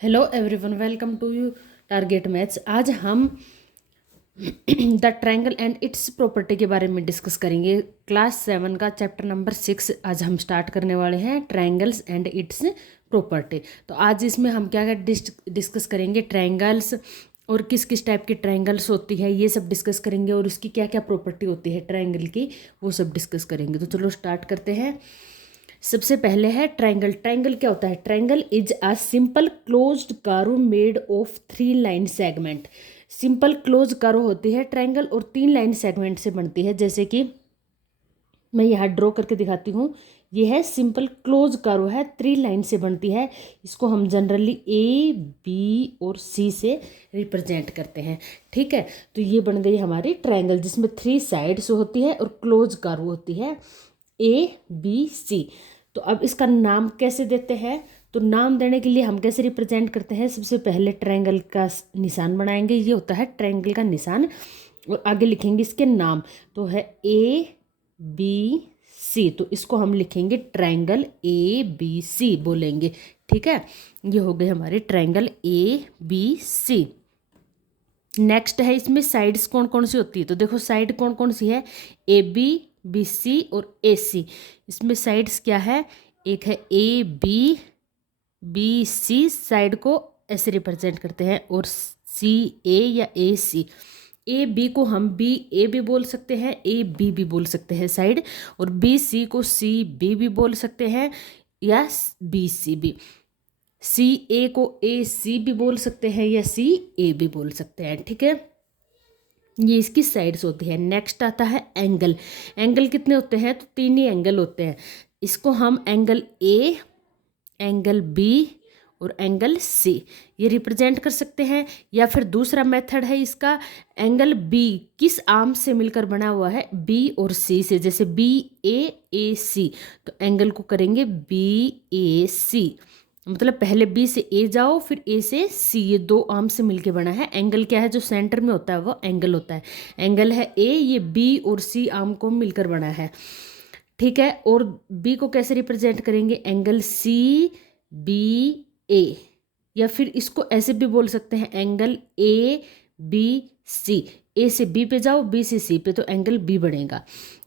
Hello everyone, welcome to you target maths. आज हम the triangle and its property के बारे में डिस्कस करेंगे। क्लास 7 का चैप्टर नंबर 6 आज हम स्टार्ट करने वाले हैं, ट्रायंगल्स एंड इट्स प्रॉपर्टी। तो आज इसमें हम क्या क्या डिस्कस करेंगे, ट्रायंगल्स और किस किस टाइप की ट्रायंगल्स होती है ये सब डिस्कस करेंगे, और उसकी क्या क्या प्रॉपर्टी होती है ट्रायंगल की वो सब डिस्कस करेंगे। तो चलो स्टार्ट करते हैं। सबसे पहले है ट्रायंगल। ट्रायंगल क्या होता है? Triangle is a simple closed curve made of 3 line segment. Simple close curve होती है ट्रायंगल और 3 लाइन सेगमेंट से बनती है। जैसे कि मैं यहाँ ड्रॉ करके दिखाती हूँ। ये है सिंपल क्लोज कर्व है, 3 लाइन से बनती है। इसको हम जनरली ए बी और सी से रिप्रेजेंट करते हैं। ठीक है, तो ये बन गई हमारी ट्रायंगल जिसमें 3 साइड्स होती है और क्लोज कर्व होती है ए बी सी। तो अब इसका नाम कैसे देते हैं? तो नाम देने के लिए हम कैसे रिप्रेजेंट करते हैं? सबसे पहले ट्रायंगल का निशान बनाएंगे, ये होता है ट्रायंगल का निशान, और आगे लिखेंगे इसके नाम। तो है ए बी सी, तो इसको हम लिखेंगे ट्रायंगल ए बी सी बोलेंगे। ठीक है, ये हो गए हमारे triangle A B C. Next है इसमें साइड्स कौन कौन सी होती है? तो देखो साइड कौन कौन सी है, ए बी बी सी और ए सी। इसमें साइड्स क्या है? एक है A B B C, side को ऐसे रिप्रेजेंट करते हैं, और सी ए या ए सी। ए बी को हम बी ए भी बोल सकते हैं, ए बी भी बोल सकते हैं साइड, और बी सी को सी बी भी बोल सकते हैं या बी सी भी। सी ए को ए सी भी बोल सकते हैं या सी ए भी बोल सकते हैं। ठीक है, ये इसकी साइड्स होती है। नेक्स्ट आता है एंगल। एंगल कितने होते हैं? तो 3 ही एंगल होते हैं। इसको हम एंगल ए, एंगल बी और एंगल सी ये रिप्रेजेंट कर सकते हैं। या फिर दूसरा मेथड है इसका, एंगल बी किस आर्म से मिलकर बना हुआ है? बी और सी से। जैसे बी ए सी, तो एंगल को करेंगे बी ए सी। मतलब पहले बी से ए जाओ फिर ए से सी, ये 2 आर्म से मिलके बना है। एंगल क्या है? जो सेंटर में होता है वो एंगल होता है। एंगल है ए, ये बी और सी आर्म को मिलकर बना है। ठीक है, और बी को कैसे रिप्रेजेंट करेंगे? एंगल सी बी ए, या फिर इसको ऐसे भी बोल सकते हैं एंगल ए बी सी। ए से बी पे जाओ, बी से सी पे, तो एंगल बी बनेगा।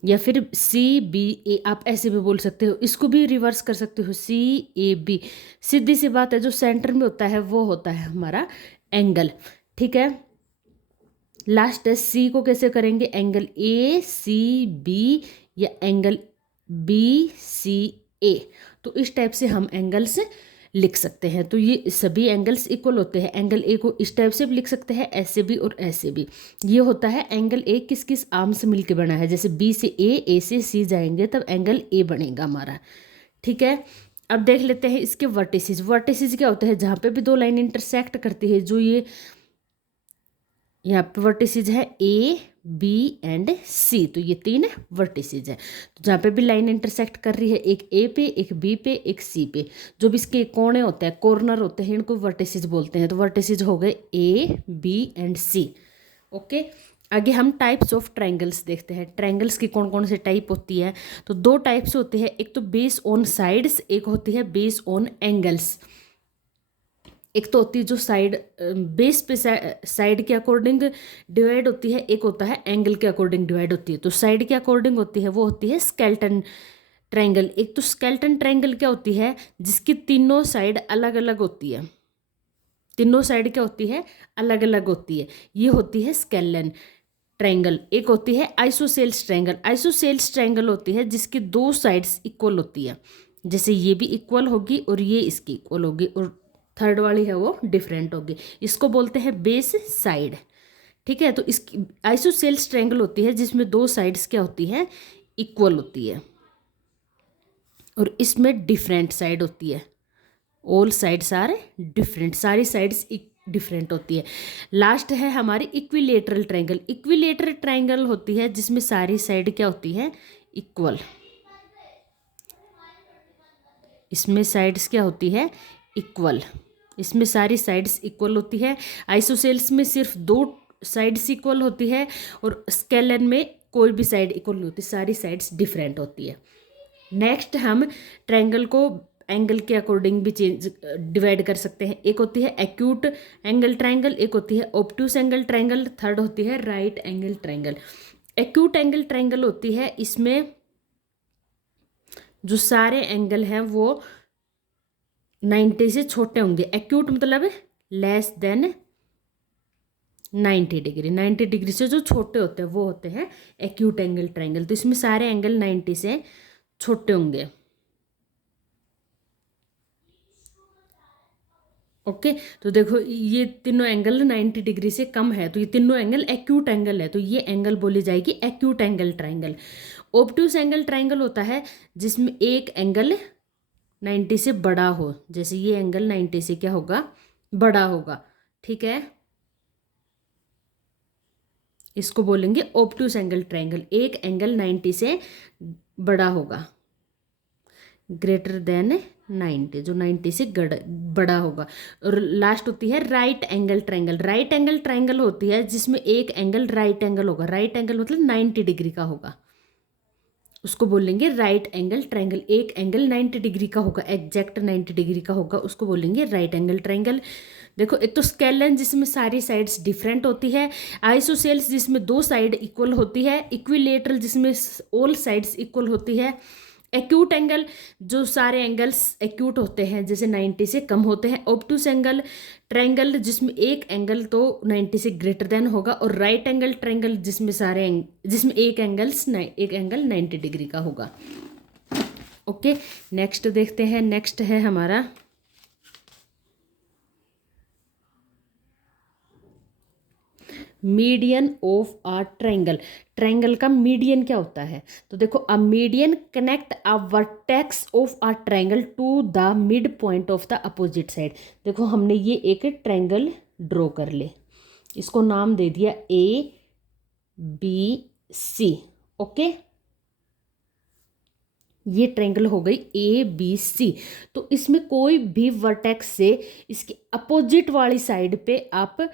या फिर सी बी ए, आप ऐसे भी बोल सकते हो। इसको भी रिवर्स कर सकते हो, सी ए बी। सीधी सी बात है, जो सेंटर में होता है वो होता है हमारा एंगल। ठीक है, लास्ट है सी को कैसे करेंगे? एंगल ए सी बी या एंगल बी सी ए। तो इस टाइप से हम एंगल्स लिख सकते हैं। तो ये सभी एंगल्स इक्वल होते हैं। एंगल ए को इस टाइप से भी लिख सकते हैं, ऐसे भी और ऐसे भी। ये होता है एंगल ए किस किस आर्म से मिलके बना है। जैसे बी से ए से सी जाएंगे तब एंगल ए बनेगा हमारा। ठीक है, अब देख लेते हैं इसके वर्टिसेस। वर्टिसेस क्या होते हैं? जहाँ पे भी 2 लाइन इंटरसेक्ट करती है, जो ये यहाँ पे वर्टिसेज है ए बी एंड सी, तो ये 3 वर्टिसेज है। तो जहाँ पे भी लाइन इंटरसेक्ट कर रही है, एक ए पे, एक बी पे, एक सी पे, जो भी इसके कोने होते हैं, कॉर्नर होते हैं, इनको वर्टिसेज बोलते हैं। तो वर्टिसेज हो गए ए बी एंड सी। ओके, आगे हम टाइप्स ऑफ ट्रायंगल्स देखते हैं। ट्रायंगल्स की कौन कौन से टाइप होती है? तो 2 टाइप्स होते हैं, एक तो बेस ऑन साइड्स, एक होती है बेस ऑन एंगल्स। एक तो होती है जो साइड बेस पे साइड के अकॉर्डिंग डिवाइड होती है, एक होता है एंगल के अकॉर्डिंग डिवाइड होती है। तो साइड के अकॉर्डिंग होती है वो होती है स्केलेटन ट्रायंगल। एक तो स्केलेटन ट्रायंगल क्या होती है? जिसकी तीनों साइड अलग अलग होती है। तीनों साइड क्या होती है? अलग अलग होती है। ये होती है स्केलेटन ट्रायंगल। एक होती है आइसोसेल्स ट्रायंगल। आइसोसेल्स ट्रायंगल होती है जिसकी 2 साइड्स इक्वल होती है। जैसे ये भी इक्वल होगी और ये इसकी इक्वल होगी, और थर्ड वाली है वो डिफरेंट होगी। इसको बोलते हैं बेस साइड। ठीक है, तो इसकी आइसोसेल्स ट्रायंगल होती है जिसमें 2 साइड्स क्या होती है? इक्वल होती है, और इसमें डिफरेंट साइड होती है। ऑल साइड्स आर डिफरेंट, सारी साइड्स डिफरेंट होती है। लास्ट है हमारी इक्विलेटरल ट्रायंगल। इक्विलेटरल ट्रायंगल होती है जिसमें सारी साइड क्या होती है? इक्वल। इसमें साइड्स क्या होती है? इक्वल। इसमें सारी साइड्स इक्वल होती है। आइसोसेल्स में सिर्फ 2 साइड्स इक्वल होती है, और स्केलेटन में कोई भी साइड इक्वल नहीं होती, सारी साइड्स डिफरेंट होती है। नेक्स्ट हम ट्रायंगल को एंगल के अकॉर्डिंग भी चेंज डिवाइड कर सकते हैं। एक होती है एक्यूट एंगल ट्रायंगल, एक होती है ऑब्ट्यूस एंगल ट्रायंगल, थर्ड होती है right angle triangle. Acute angle triangle होती है, इसमें जो सारे एंगल हैं वो 90 से छोटे होंगे। एक्यूट मतलब लेस देन 90 डिग्री, 90 डिग्री से जो छोटे होते हैं वो होते हैं एक्यूट एंगल ट्रायंगल। तो इसमें सारे एंगल 90 से छोटे होंगे। ओके तो देखो ये तीनों एंगल 90 डिग्री से कम है, तो ये तीनों एंगल एक्यूट एंगल है, तो ये एंगल बोली जाएगी acute angle triangle. Obtuse angle triangle होता है जिसमें एक एंगल 90 से बड़ा हो, जैसे ये एंगल 90 से क्या होगा, बड़ा होगा, ठीक है, इसको बोलेंगे ऑब्ट्यूस एंगल ट्रायंगल। एक एंगल 90 से बड़ा होगा, ग्रेटर देन 90, जो 90 से बड़ा होगा। और लास्ट होती है right angle triangle. Right angle triangle होती है जिसमें एक एंगल राइट एंगल होगा, राइट एंगल मतलब 90 डिग्री का होगा, उसको बोलेंगे राइट एंगल ट्रायंगल। एक एंगल 90 डिग्री का होगा, एग्जैक्ट 90 डिग्री का होगा, उसको बोलेंगे राइट एंगल ट्रायंगल। देखो एक तो स्केलन जिसमें सारी साइड्स डिफरेंट होती है, आइसोसेल्स जिसमें दो साइड इक्वल होती है, इक्विलेटरल जिसमें ऑल साइड्स इक्वल होती है, एक्यूट एंगल जो सारे एंगल्स एक्यूट होते हैं जैसे 90 से कम होते हैं, ऑब्ट्यूस एंगल ट्रायंगल जिसमें एक एंगल तो 90 से ग्रेटर देन होगा, और राइट एंगल ट्रायंगल जिसमें एक एंगल 90 डिग्री का होगा। ओके नेक्स्ट देखते हैं। नेक्स्ट है हमारा median of a triangle. Triangle का मीडियन क्या होता है, तो देखो a median connect a vertex of a triangle to the mid point of the opposite side. देखो हमने ये एक ट्रायंगल ड्रॉ कर ले, इसको नाम दे दिया ABC। ओके ये ट्रायंगल हो गई ABC। तो इसमें कोई भी वर्टेक्स से इसके अपोजिट वाली साइड पे आप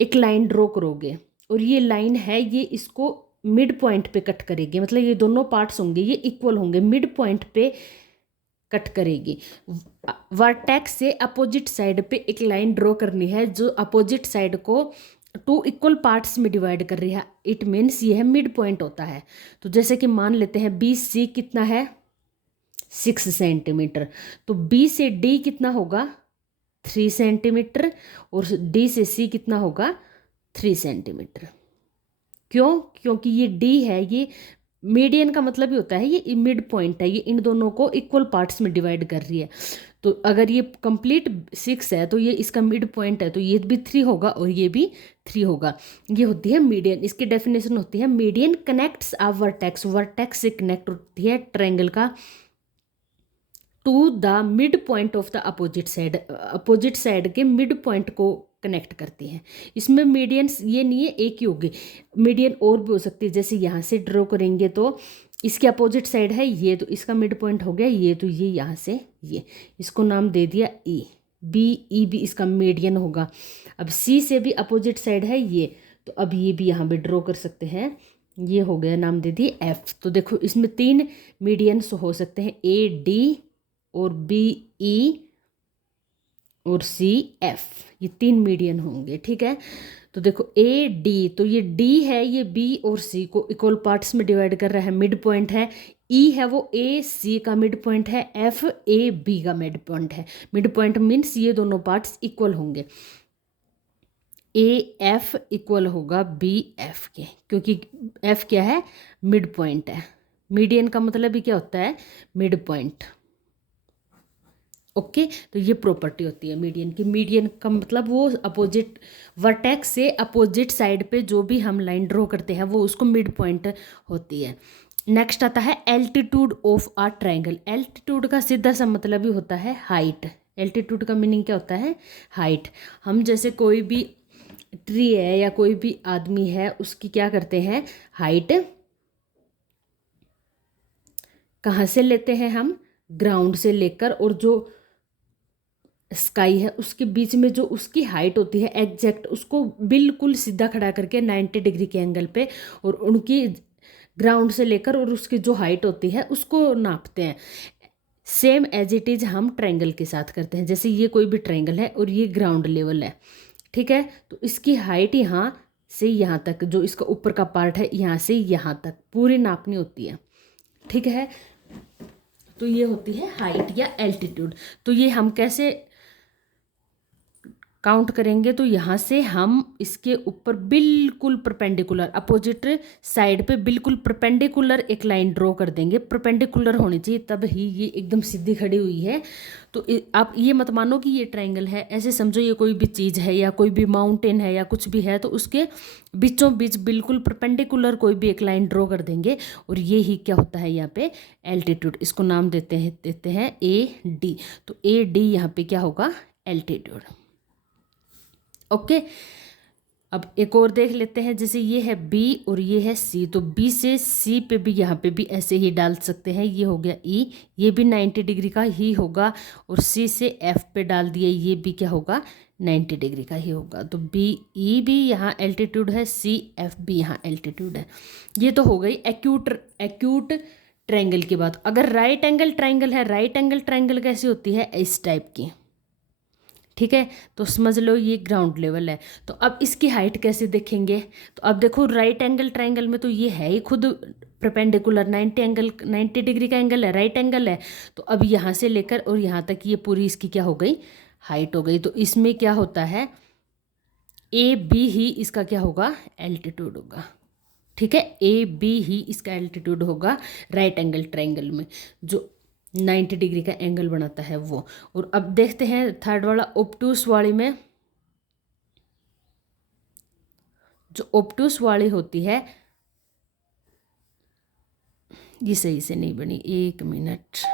एक लाइन ड्रॉ करोगे, और ये लाइन है ये इसको मिड पॉइंट पे कट करेगी, मतलब ये दोनों पार्ट्स होंगे ये इक्वल होंगे, मिड पॉइंट पे कट करेगी। वर्टेक्स से अपोजिट साइड पे एक लाइन ड्रॉ करनी है जो अपोजिट साइड को टू इक्वल पार्ट्स में डिवाइड कर रही है, इट मीन्स ये है मिड पॉइंट होता है। तो जैसे कि मान लेते हैं BC कितना है 6 सेंटीमीटर, तो B से D कितना होगा 3 सेंटीमीटर, और D से C कितना होगा 3 सेंटीमीटर। क्यों, क्योंकि ये D है, ये मीडियन का मतलब ही होता है ये मिड पॉइंट है, ये इन दोनों को इक्वल पार्ट्स में डिवाइड कर रही है। तो अगर ये कंप्लीट 6 है तो ये इसका मिड पॉइंट है, तो ये भी 3 होगा और ये भी 3 होगा। ये होती है मीडियन। इसकी डेफिनेशन होती है median connects a vertex, vertex से कनेक्ट होती है ट्रायंगल का to the mid point of the opposite side, opposite side के मिड पॉइंट को कनेक्ट करती है। इसमें मीडियंस ये नहीं है एक ही होगी, मीडियन और भी हो सकती है। जैसे यहाँ से ड्रॉ करेंगे तो इसके अपोजिट साइड है ये, तो इसका मिड पॉइंट हो गया ये, तो ये यहाँ से ये, इसको नाम दे दिया BE भी इसका मीडियन होगा। अब C से भी अपोजिट साइड है ये, तो अब ये भी यहाँ पे ड्रॉ कर सकते हैं, ये हो गया, नाम दे दिए F। तो देखो इसमें 3 मीडियंस हो सकते हैं, AD और BE और CF, ये 3 मीडियन होंगे, ठीक है। तो देखो AD, तो ये D है, ये B और C को इक्वल पार्ट्स में डिवाइड कर रहा है, मिड पॉइंट है। E है वो AC का मिड पॉइंट है, F AB का मिड पॉइंट है। मिड पॉइंट मीन्स ये दोनों पार्ट्स इक्वल होंगे, AF इक्वल होगा BF के, क्योंकि F क्या है मिड पॉइंट है। मीडियन का मतलब ही क्या होता है मिड पॉइंट। ओके तो ये प्रॉपर्टी होती है मीडियन की। मीडियन का मतलब वो अपोजिट वर्टेक्स से अपोजिट साइड पे जो भी हम लाइन ड्रॉ करते हैं वो उसको मिड पॉइंट होती है। नेक्स्ट आता है altitude of a triangle. Altitude का सीधा सा मतलब ही होता है हाइट। एल्टीट्यूड का मीनिंग क्या होता है हाइट। हम जैसे कोई भी ट्री है या कोई भी आदमी है उसकी क्या करते हैं हाइट कहाँ से लेते हैं हम, ग्राउंड से लेकर, और जो स्काई है उसके बीच में जो उसकी हाइट होती है एग्जैक्ट उसको बिल्कुल सीधा खड़ा करके 90 डिग्री के एंगल पे, और उनकी ग्राउंड से लेकर और उसकी जो हाइट होती है उसको नापते हैं। सेम एज इट इज हम ट्रायंगल के साथ करते हैं। जैसे ये कोई भी ट्रायंगल है और ये ग्राउंड लेवल है, ठीक है, तो इसकी हाइट यहाँ से यहाँ तक, जो इसका ऊपर का पार्ट है यहाँ से यहाँ तक पूरी नापनी होती है, ठीक है। तो ये होती है हाइट या एल्टीट्यूड। तो ये हम कैसे काउंट करेंगे, तो यहाँ से हम इसके ऊपर बिल्कुल परपेंडिकुलर अपोजिट साइड पे बिल्कुल परपेंडिकुलर एक लाइन ड्रॉ कर देंगे। परपेंडिकुलर होनी चाहिए तब ही ये एकदम सीधी खड़ी हुई है। तो आप ये मत मानो कि ये ट्रायंगल है, ऐसे समझो ये कोई भी चीज़ है या कोई भी माउंटेन है या कुछ भी है, तो उसके बीचों बीच बिल्कुल परपेंडिकुलर कोई भी एक लाइन ड्रॉ कर देंगे और ये ही क्या होता है यहाँ पे एल्टीट्यूड। इसको नाम देते हैं AD। तो AD यहाँ पे क्या होगा एल्टीट्यूड। ओके, अब एक और देख लेते हैं। जैसे ये है B और ये है C, तो B से C पे भी यहाँ पे भी ऐसे ही डाल सकते हैं। ये हो गया E, ये भी 90 डिग्री का ही होगा, और C से F पे डाल दिया, ये भी क्या होगा 90 डिग्री का ही होगा। तो BE भी यहाँ एल्टीट्यूड है, CF भी यहाँ एल्टीट्यूड है। ये तो हो गई एक्यूट ट्रायंगल की बात। अगर राइट एंगल ट्रायंगल है, राइट एंगल ट्रायंगल कैसी होती है, इस टाइप की, ठीक है। तो समझ लो ये ग्राउंड लेवल है। तो अब इसकी हाइट कैसे देखेंगे, तो अब देखो राइट एंगल ट्रायंगल में तो ये है ही खुद परपेंडिकुलर 90 डिग्री का एंगल है, राइट एंगल है। तो अब यहाँ से लेकर और यहाँ तक ये पूरी इसकी क्या हो गई हाइट हो गई। तो इसमें क्या होता है AB ही इसका क्या होगा एल्टीट्यूड होगा, ठीक है। AB ही इसका एल्टीट्यूड होगा राइट एंगल ट्रायंगल में, जो 90 डिग्री का एंगल बनाता है वो। और अब देखते हैं थर्ड वाला ऑब्टूस वाली में। जो ऑब्टूस वाली होती है, ये सही से नहीं बनी, 1 मिनट।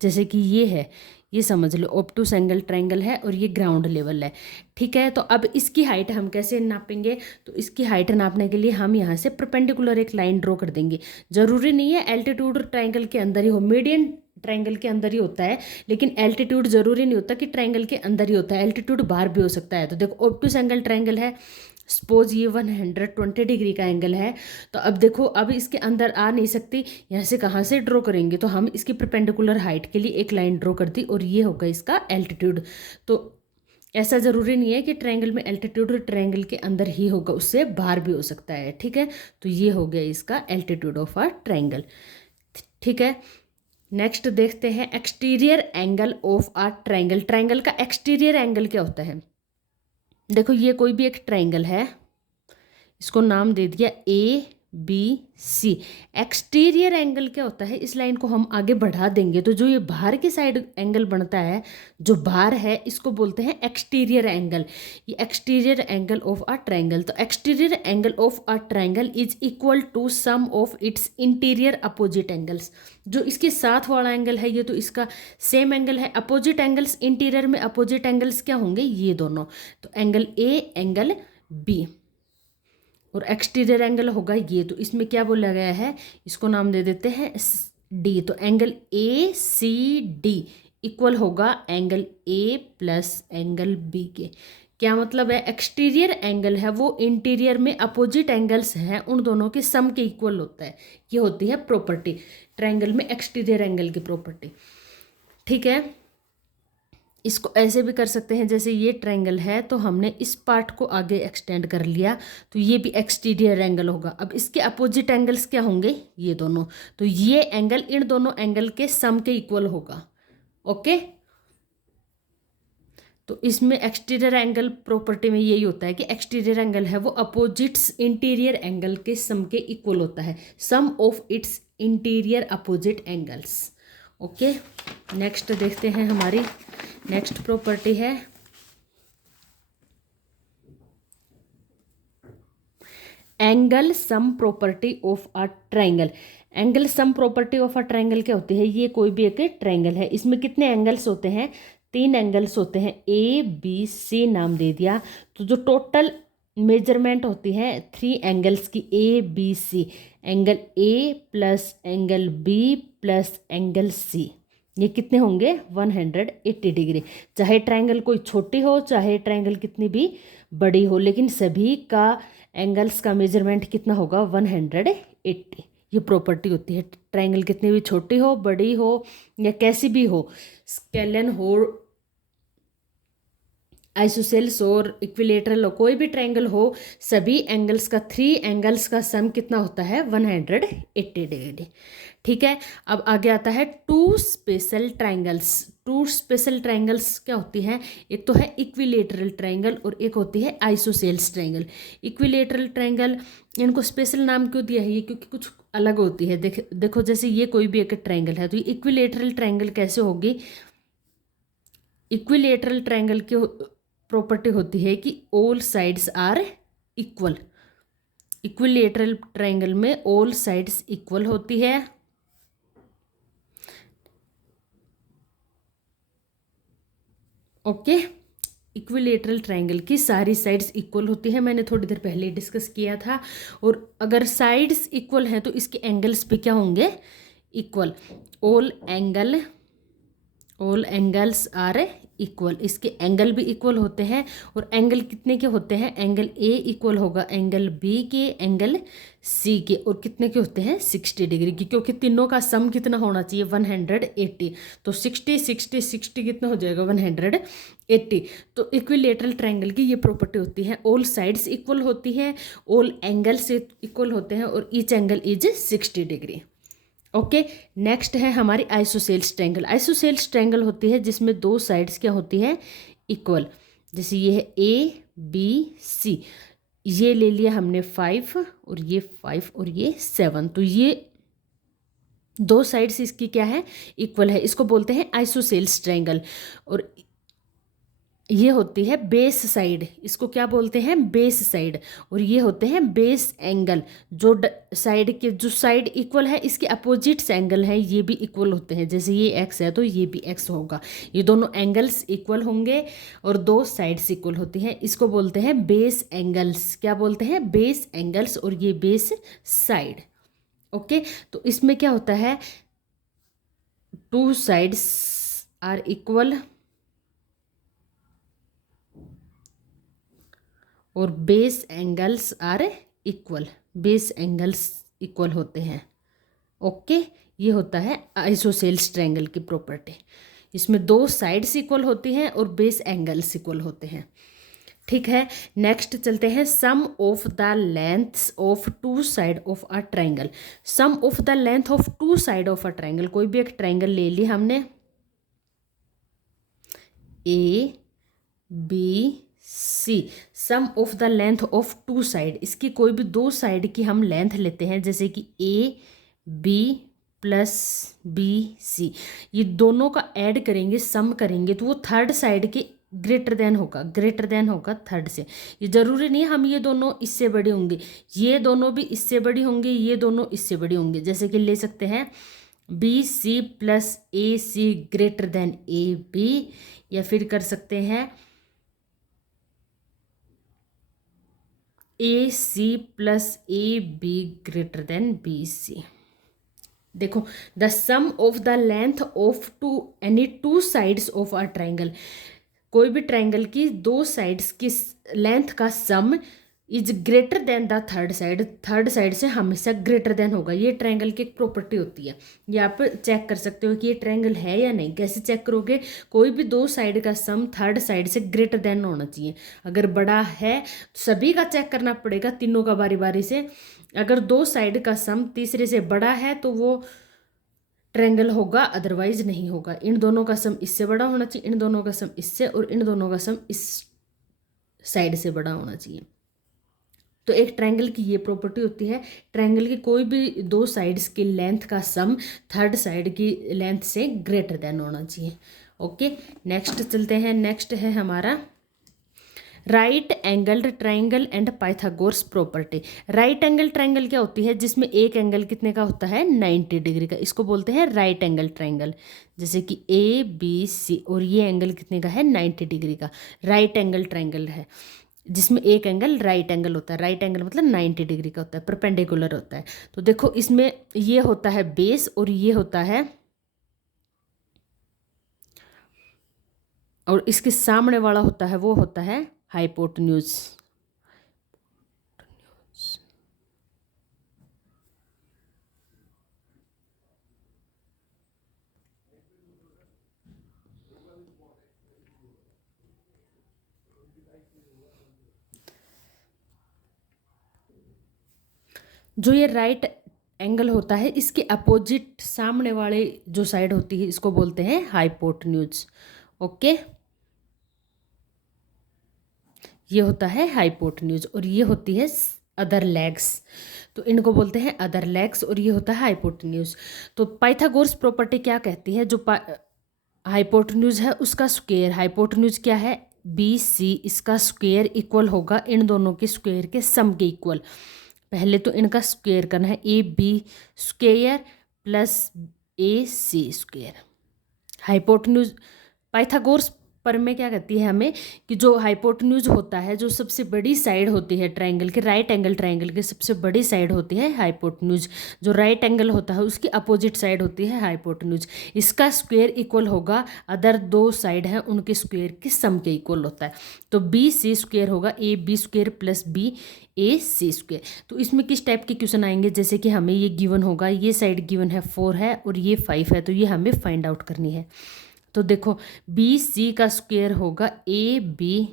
जैसे कि ये है, ये समझ लो ऑब्टूस एंगल ट्रायंगल है और ये ग्राउंड लेवल है, ठीक है। तो अब इसकी हाइट हम कैसे नापेंगे, तो इसकी हाइट नापने के लिए हम यहाँ से परपेंडिकुलर एक लाइन ड्रॉ कर देंगे। जरूरी नहीं है एल्टीट्यूड ट्रायंगल के अंदर ही हो, मीडियन ट्रायंगल के अंदर ही होता है, लेकिन एल्टीट्यूड जरूरी नहीं होता कि ट्रायंगल के अंदर ही होता है, एल्टीट्यूड बाहर भी हो सकता है। तो देखो ऑब्टूस एंगल ट्रायंगल है, सपोज ये 120 डिग्री का एंगल है। तो अब देखो अब इसके अंदर आ नहीं सकती, यहाँ से कहाँ से ड्रॉ करेंगे, तो हम इसकी परपेंडिकुलर हाइट के लिए एक लाइन ड्रॉ कर दी और ये होगा इसका एल्टीट्यूड। तो ऐसा ज़रूरी नहीं है कि ट्रायंगल में एल्टीट्यूड ट्रायंगल के अंदर ही होगा, उससे बाहर भी हो सकता है, ठीक है। तो ये हो गया इसका एल्टीट्यूड ऑफ अ ट्रायंगल, ठीक है। नेक्स्ट देखते हैं exterior angle of a triangle. Triangle का एक्सटीरियर एंगल क्या होता है, देखो ये कोई भी एक ट्रायंगल है, इसको नाम दे दिया ABC। एक्सटीरियर एंगल क्या होता है, इस लाइन को हम आगे बढ़ा देंगे तो जो ये बाहर की साइड एंगल बनता है, जो बाहर है, इसको बोलते हैं एक्सटीरियर एंगल। ये exterior angle of a triangle. तो exterior angle of a triangle is equal to sum of its interior opposite angles. जो इसके साथ वाला एंगल है ये तो इसका सेम एंगल है, अपोजिट एंगल्स इंटीरियर में अपोजिट एंगल्स क्या होंगे, ये दोनों। तो एंगल A एंगल B और एक्सटीरियर एंगल होगा ये। तो इसमें क्या बोला गया है, इसको नाम दे देते हैं D। तो एंगल ACD इक्वल होगा angle A plus angle B के। क्या मतलब है, एक्सटीरियर एंगल है वो इंटीरियर में अपोजिट एंगल्स हैं उन दोनों के सम के इक्वल होता है। ये होती है प्रॉपर्टी ट्रायंगल में एक्सटीरियर एंगल की प्रॉपर्टी, ठीक है। इसको ऐसे भी कर सकते हैं, जैसे ये ट्रायंगल है तो हमने इस पार्ट को आगे एक्सटेंड कर लिया तो ये भी एक्सटीरियर एंगल होगा। अब इसके अपोजिट एंगल्स क्या होंगे, ये दोनों। तो ये एंगल इन दोनों एंगल के सम के इक्वल होगा, ओके। तो इसमें एक्सटीरियर एंगल प्रॉपर्टी में यही होता है कि एक्सटीरियर एंगल है वो अपोजिट्स इंटीरियर एंगल के सम के इक्वल होता है, sum of its interior opposite angles, okay. Next देखते हैं, हमारी नेक्स्ट प्रॉपर्टी है angle sum property of a triangle. Angle sum property of a triangle क्या होती है, ये कोई भी एक ट्रायंगल है, इसमें कितने एंगल्स होते हैं, 3 एंगल्स होते हैं, ABC नाम दे दिया। तो जो टोटल मेजरमेंट होती है 3 एंगल्स की ABC, angle A plus angle B plus angle C, ये कितने होंगे 180 डिग्री। चाहे ट्रायंगल कोई छोटी हो चाहे ट्रायंगल कितनी भी बड़ी हो, लेकिन सभी का एंगल्स का मेजरमेंट कितना होगा 180। ये प्रॉपर्टी होती है। ट्रायंगल कितनी भी छोटी हो, बड़ी हो या कैसी भी हो, स्केलन हो, आइसोसेल्स और इक्विलेटरल हो, कोई भी ट्रायंगल हो, सभी एंगल्स का 3 एंगल्स का सम कितना होता है 180 डिग्री। ठीक है। अब आगे आता है two special triangles. Two special triangles क्या होती हैं? एक तो है इक्विलेटरल ट्रायंगल और एक होती है आइसोसेल्स ट्रायंगल। इक्विलेटरल ट्रायंगल, इनको स्पेशल नाम क्यों दिया है? ये क्योंकि कुछ अलग होती है। देखो जैसे ये कोई भी एक ट्रायंगल है, तो ये इक्विलेटरल ट्रायंगल कैसे होगी? इक्विलेटरल ट्रायंगल की प्रॉपर्टी होती है कि all sides are equal. Equilateral triangle में ऑल साइड्स इक्वल होती है। ओके, इक्विलेटरल ट्रायंगल की सारी साइड्स इक्वल होती है, मैंने थोड़ी देर पहले डिस्कस किया था। और अगर साइड्स इक्वल हैं तो इसके एंगल्स भी क्या होंगे? Equal. All angles are equal. इसके एंगल भी इक्वल होते हैं। और एंगल कितने के होते हैं? एंगल ए इक्वल होगा एंगल बी के, एंगल सी के, और कितने के होते हैं 60 डिग्री की, क्योंकि तीनों का सम कितना होना चाहिए 180। तो 60 60 60 कितना हो जाएगा 180। तो इक्विलेटरल ट्रायंगल की ये प्रॉपर्टी होती है, ऑल साइड्स इक्वल होती हैं, ऑल एंगल्स इक्वल होते हैं और each angle is 60 degree. Okay, next है हमारी आइसोसेल्स ट्रायंगल। आइसोसेल्स ट्रायंगल होती है जिसमें दो साइड्स क्या होती हैं? इक्वल। जैसे ये है ए बी सी, ये ले लिया हमने 5 और ये 5 और ये 7, तो ये दो साइड्स इसकी क्या है? इक्वल है। इसको बोलते हैं आइसोसेल्स ट्रायंगल। और ये होती है बेस साइड, इसको क्या बोलते हैं? Base side. और ये होते हैं बेस एंगल। जो साइड के जो साइड इक्वल है, इसके अपोजिट्स एंगल है, ये भी इक्वल होते हैं। जैसे ये एक्स है तो ये भी एक्स होगा। ये दोनों एंगल्स इक्वल होंगे और दो साइड्स इक्वल होती हैं। इसको बोलते हैं बेस एंगल्स। क्या बोलते हैं? Base angles. और ये बेस साइड। ओके, तो इसमें क्या होता है? टू साइड्स आर इक्वल और base angles are equal. Base angles equal होते हैं। ओके, ये होता है आइसोसेल्स ट्रायंगल की प्रॉपर्टी। इसमें दो साइड्स इक्वल होती हैं और बेस एंगल्स इक्वल होते हैं। ठीक है, नेक्स्ट चलते हैं sum of the lengths of two side of a triangle. Sum of the length of two side of a triangle. कोई भी एक ट्रायंगल ले ली हमने, A B C, sum of the length of two side. इसकी कोई भी दो साइड की हम लेंथ लेते हैं, जैसे कि A B plus B C, ये दोनों का ऐड करेंगे, सम करेंगे, तो वो थर्ड साइड के ग्रेटर देन होगा थर्ड से। ये जरूरी नहीं हम ये दोनों इससे बड़े होंगे, ये दोनों भी इससे बड़ी होंगे, ये दोनों इससे बड़ी होंगे। जैसे कि ले सकते हैं B C plus A C greater than A B, या फिर कर सकते हैं A C plus A B greater than B C. देखो, the sum of the length of two any two sides of a triangle. कोई भी triangle की दो साइड्स की लेंथ का sum is greater than the third side. Third side से हमेशा greater than होगा। ये ट्रायंगल की एक प्रॉपर्टी होती है। ये आप चेक कर सकते हो कि ये ट्रायंगल है या नहीं। कैसे चेक करोगे? कोई भी दो साइड का सम थर्ड साइड से ग्रेटर देन होना चाहिए। अगर बड़ा है तो सभी का चेक करना पड़ेगा, तीनों का बारी बारी से। अगर दो साइड का सम तीसरे से बड़ा है तो वो ट्रायंगल होगा, अदरवाइज नहीं होगा। इन दोनों का सम इससे बड़ा होना चाहिए, इन दोनों का सम इससे, और इन दोनों का सम इस साइड से बड़ा होना चाहिए। तो एक ट्रायंगल की ये प्रॉपर्टी होती है, ट्रायंगल की कोई भी दो साइड्स की लेंथ का सम थर्ड साइड की लेंथ से ग्रेटर देन होना चाहिए। ओके, नेक्स्ट चलते हैं। नेक्स्ट है हमारा right angled triangle and Pythagoras property. Right angle triangle क्या होती है? जिसमें एक एंगल कितने का होता है? 90 डिग्री का। इसको बोलते हैं राइट एंगल ट्रायंगल। जैसे कि ए बी सी, और ये एंगल कितने का है? 90 डिग्री का। राइट एंगल ट्रायंगल है जिसमें एक एंगल राइट एंगल होता है। राइट एंगल मतलब 90 डिग्री का होता है, परपेंडिकुलर होता है। तो देखो, इसमें ये होता है बेस और ये होता है, और इसके सामने वाला होता है वो होता है हाइपोटेन्यूज। जो ये राइट एंगल होता है, इसके अपोजिट सामने वाले जो साइड होती है इसको बोलते हैं हाइपोटेन्यूज। ओके, ये होता है हाइपोटेन्यूज और ये होती है अदर लेग्स, तो इनको बोलते हैं अदर लेग्स और ये होता है हाइपोटेन्यूज। तो पाइथागोरस प्रॉपर्टी क्या कहती है, जो हाइपोटेन्यूज है उसका स्क्वायर, हाइपोटेन्यूज क्या है बी सी, इसका स्क्वायर इक्वल होगा इन दोनों के स्क्वायर के सम के इक्वल। पहले तो इनका स्क्वायर करना है, A B square plus A C square. Hypotenuse Pythagoras प्रमेय क्या कहती है हमें कि जो हाइपोटेन्यूज होता है, जो सबसे बड़ी साइड होती है ट्रायंगल के, राइट एंगल ट्रायंगल की सबसे बड़ी साइड होती है हाइपोटेन्यूज। जो राइट एंगल होता है उसकी अपोजिट साइड होती है हाइपोटेन्यूज। इसका स्क्वायर इक्वल होगा अदर दो साइड हैं उनके स्क्वायर के सम के इक्वल होता है। तो बी सी स्क्वायर होगा A B square plus B A C square. तो इसमें किस टाइप के क्वेश्चन आएंगे, जैसे कि हमें ये गिवन होगा, ये साइड गिवन है 4 है और ये 5 है, तो ये हमें फाइंड आउट करनी है। तो देखो बी सी का स्क्वायर होगा ए बी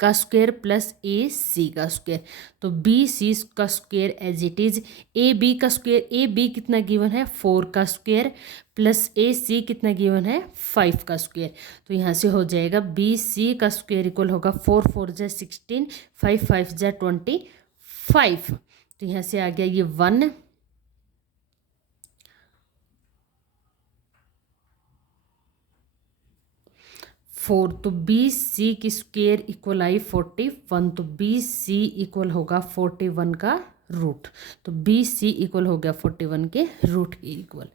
का स्क्वायर प्लस ए सी का स्क्वायर। तो बी सी का square as it is, A B का स्क्वायर, ए बी कितना गिवन है 4 का स्क्वायर प्लस ए सी कितना गिवन है 5 का स्क्वायर। तो यहाँ से हो जाएगा बी सी का स्क्वायर इक्वल होगा 4 4 जा 16, 5 5 जा 25। तो यहाँ से आ गया ये 1 4। तो बी सी की स्क्वायर इक्वल आई 41, तो बी सी इक्वल होगा 41 का रूट। तो बी सी इक्वल हो गया 41 के रूट के इक्वल।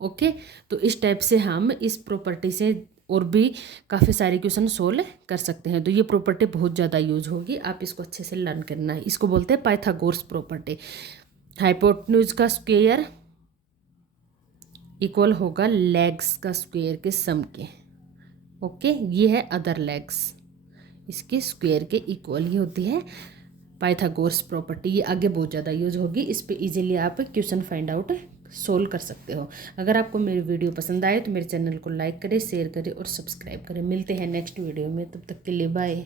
ओके, तो इस टाइप से हम इस प्रॉपर्टी से और भी काफ़ी सारे क्वेश्चन सोल्व कर सकते हैं। तो ये प्रॉपर्टी बहुत ज़्यादा यूज होगी, आप इसको अच्छे से लर्न करना है। इसको बोलते हैं पाइथागोरस प्रॉपर्टी। हाइपोटेन्यूज का स्क्वायर इक्वल होगा लेग्स का स्क्वायर के सम के। ओके, ये है अदर लेग्स, इसके स्क्वायर के इक्वल ही होती है पाइथागोरस प्रॉपर्टी। ये आगे बहुत ज़्यादा यूज होगी, इस पे इजीली आप क्वेश्चन फाइंड आउट सोल्व कर सकते हो। अगर आपको मेरी वीडियो पसंद आए तो मेरे चैनल को लाइक करें, शेयर करें और सब्सक्राइब करें। मिलते हैं नेक्स्ट वीडियो में, तब तक के लिए बाय।